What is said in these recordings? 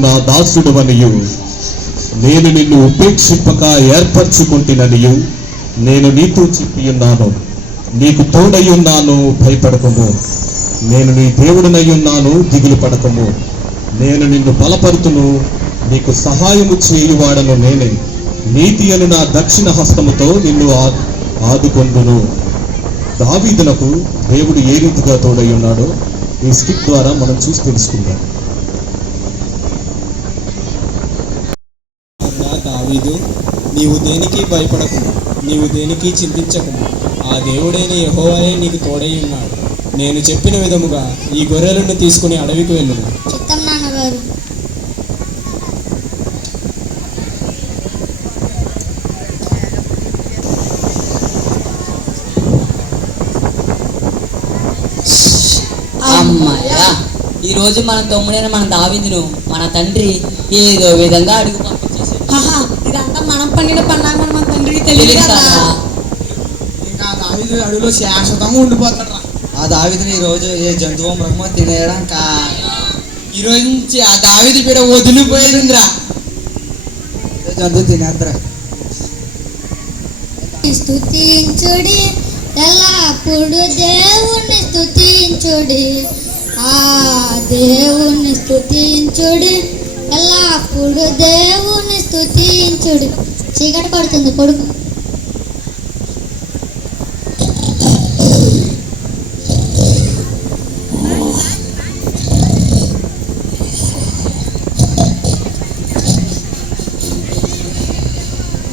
నా దాసుడవనియు. నేను నిన్ను ఉపేక్షింపక ఏర్పరచుకుంటున్ననియు. నేను నీతో చెప్పి ఉన్నాను. నీకు తోడయ్యున్నాను భయపడకము. నేను నీ దేవుడినయ్యున్నాను దిగులు పడకము. నేను నిన్ను బలపరుతును. నీకు సహాయము చేయువాడను నేనే. నీతి అని నా దక్షిణ హస్తముతో నిన్ను ఆదుకొందును. దావీదులకు దేవుడు ఏ రీతిగా తోడయ్యున్నాడో ఈ స్కిప్ ద్వారా మనం చూసి తెలుసుకుందాం. దావీదు నీవు దేనికి భయపడకు నీవు దేనికి చింతించకు ఆ దేవుడైన యెహోవాయే నీకు తోడై ఉన్నాడు. నేను చెప్పిన విధముగా ఈ గొర్రెలను తీసుకుని అడవికి వెళ్ళును చిత్తం నాన్నగారు. అమ్మయ్యా ఈ రోజు మన తమ్ముడైన మన దావిదును మన తండ్రి ఏదో విధంగా అడుగు ఇదంతా మనం పండిన పండాలని మన తండ్రికి తెలియదు కదా. ఇంకా దావిదు అడవిలో శాశ్వతంగా ఉండిపోతాడు ఆ దావిదిని ఈరోజు ఏ జంతువు మృగమో తినేయడం కా? ఈ రోజు నుంచి ఆ దావిది పీడ వదిలిపోయిందిరా. జంతువు తినేద్దరా. స్తుతించుడి ఎల్లప్పుడు దేవుణ్ణి స్తుతించుడి. ఆ దేవుణ్ణి స్తుతించుడి ఎల్లప్పుడు దేవుణ్ణి స్తుతించుడి చీకటి పడుతుంది కొడుకు.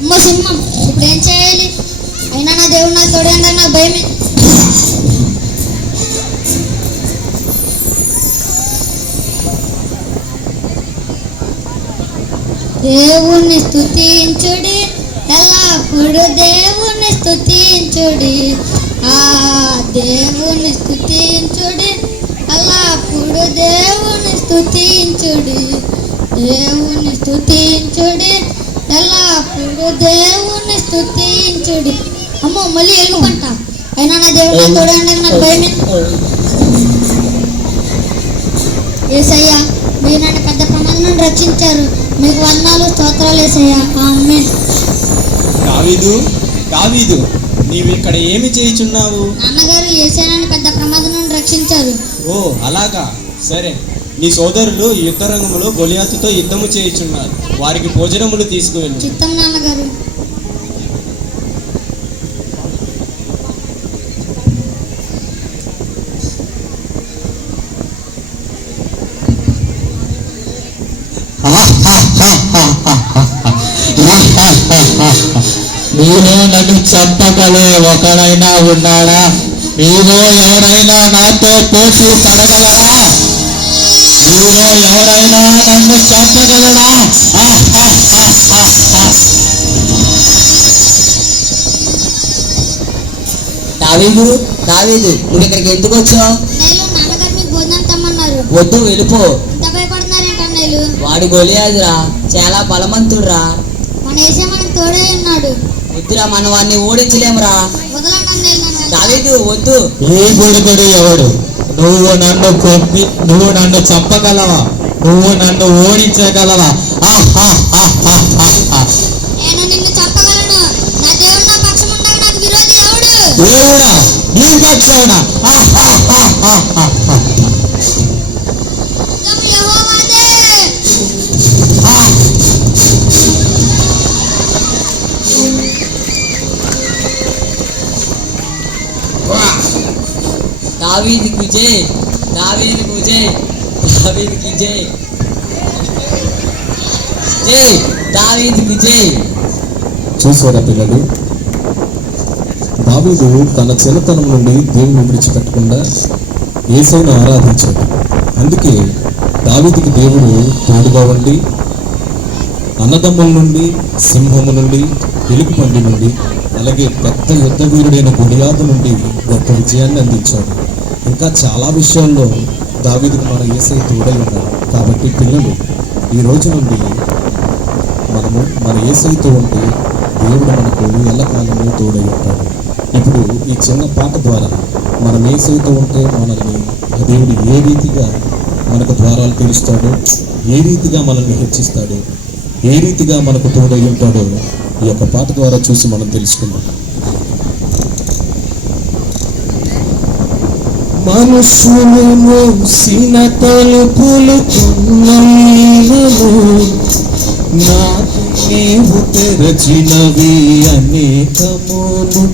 అమ్మ సింహం ఇప్పుడు ఏం చేయాలి? అయినా నా దేవుడు నాకు తోడేందని నాకు భయమే. దేవుణ్ణి స్తుతించుడి. ఎల్లప్పుడు దేవుణ్ణి స్తుతించుడి. ఆ దేవుణ్ణి స్తుతించుడి. ఎల్లప్పుడు దేవుణ్ణి స్తుతించుడి. దేవుణ్ణి స్తుతించుడి. ఎల్లప్పుడు దేవుణ్ణి స్తుతించుడి. అమ్మో మళ్ళీ ఎలుగుంట అయినా నా దేవుడు తోడండి నాకు భయమే. ఏసయ్యా మీరు నన్ను పెద్ద ప్రమాదం నుండి మీకు వందనాలు స్తోత్రాలు ఏసయ్యా ఆమె దావీదు దావీదు నీవు ఇక్కడ ఏమి చేయుచున్నావు? నాన్నగారు ఏసయ్య నన్ను పెద్ద ప్రమాదం నుండి రక్షించారు. ఓ అలాగా. సరే. నీ సోదరులు యుద్ధ రంగంలో గొలియాతుతో యుద్ధము చేయుచున్నారు. వారికి భోజనములు తీసుకువెళ్ళు. చిత్తం నాన్నగారు మీలో నన్ను చంపగలే ఒకడైనా ఉన్నాడా? మీలో ఎవరైనా నాతో పోటీ పడగలరా? మీలో ఎవరైనా నన్ను చంపగలరా? దావీదు దావీదు నువ్వు ఇక్కడికి ఎందుకు వచ్చావు? వద్దు వెళ్ళిపో. వాడు గొలియాదురా చాలా బలవంతుడురా. మన ఏసే మనకు తోడే ఉన్నాడు. వద్దురా మనం వాడిని ఓడించలేమురా. దావీదు వద్దు. ఈ గుడిగుడు ఎవడు? నువ్వు నన్ను కొప్పి నువ్వు నన్ను చంపగలవా? నువ్వు నన్ను ఓడించగలవా? దేవుడా నీ పక్షాన? దావీదుకి విజయ్ దావీదుకి విజయ్ దావీదుకి విజయ్ జై దావీదుకి విజయ్ చూసారా పిల్లలు? దావీదు తన చిన్నతనం నుండి దేవుని విడిచిపెట్టకుండా ఏసైను ఆరాధించాడు. అందుకే దావీదికి దేవుడు తోడుగా ఉండి అన్నదమ్ముల నుండి సింహము నుండి ఎలుగుబండి నుండి అలాగే పెద్ద యుద్ధ వీరుడైన గుడియాదు నుండి గొప్ప విజయాన్ని అందించాడు. ఇంకా చాలా విషయాల్లో దావీదుకు మన ఏసై తోడై ఉన్నాడు కాబట్టి పిల్లలు ఈ రోజు నుండి మనము మన ఏసైతో ఉంటే దేవుడు మనకు ఎల్లకాలము తోడై ఉంటాడు. ఇప్పుడు ఈ చిన్న పాట ద్వారా మనం ఏసైతో ఉంటే మనల్ని దేవుడు ఏ రీతిగా మనకు ద్వారాలు తెరుస్తాడు ఏ రీతిగా మనల్ని హెచ్చిస్తాడు ఏ రీతిగా మనకు తోడై ఉంటాడో ఈ యొక్క పాట ద్వారా చూసి మనం తెలుసుకుందాం. మనసును మోసిన తలుపులు కొన్నైనను నాకు నీవు తెరచినవి అనేకములు.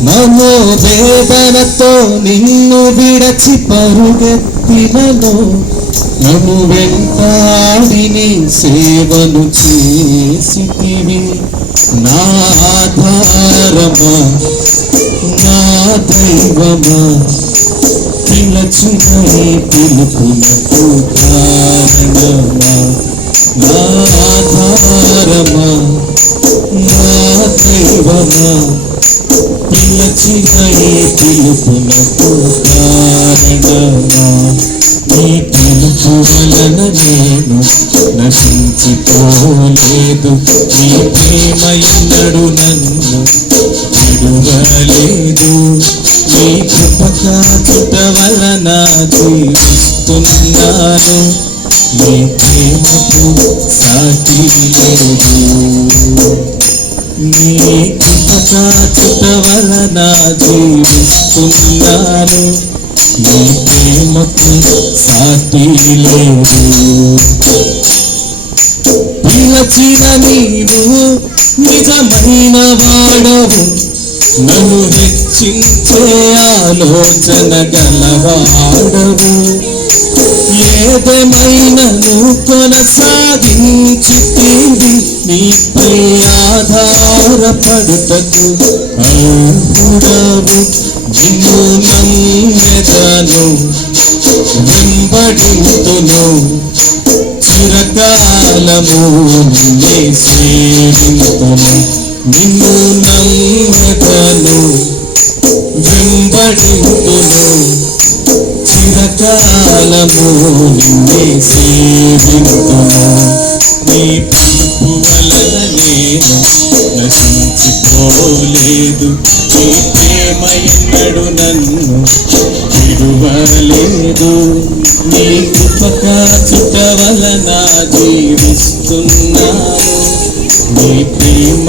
మనోవేదనతో నిన్ను విడచి పరుగెత్తినను నన్ను వెంటాడిని సేవను చేసితివి. నా ఆధారమా? నా దైవమా? పిలచిన ఈ పిలుపునకు కారణమా నా ఆధారమా? నా దైవమా పిలచిన పిలుపునకు కారణమా నీ పిలుపు వలన నేను నశించిపోలేదు. నీ ప్రేమ ఎన్నడు నన్ను విడువలేదు. నీ కృపకాచుట వలన జీవిస్తున్నాను నీ ప్రేమకు సాటి లేదు. నీ కృపకాచుట వలన జీవిస్తున్నాను నీ ప్రేమకు సాటి లేదు. పిలచిన నీవు నిజమైన వాడవు. నన్ను హెచ్చించే ఆలోచన గలవాడవు. ఏదేమైనను కొనసాగించితివి నీపై ఆధారపడుటకు అర్హుడవు. నిన్ను నమ్మెదను వెంబడింతును. చిరకాలము నిన్నే సేవింతును నిన్ను నమ్మెదను వెంబడింతును చిరకాలము నిన్నే సేవింపు. నీ పిలుపు వలన నేను నశించిపోలేదు. నీ ప్రేమ ఎన్నడు నన్ను విడువలేదు. నీ కృపకాచుట వలన జీ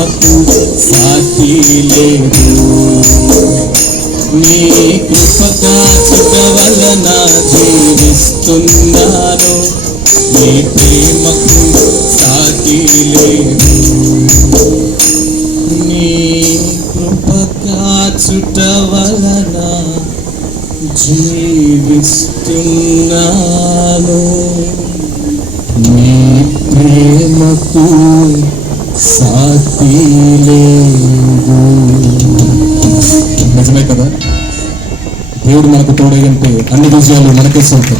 ప్రేమకు సాక్షి లేదు. నీ కృపకాచుట వలన జీవిస్తున్నాను. నీ ప్రేమకు సాక్షి లేదు. నీ కృపకాచుట వలన జీవిస్తున్నాను. నిజమే కదా దేవుడు మనకు తోడై ఉంటే అన్ని విజయాలు మనకే సొంతం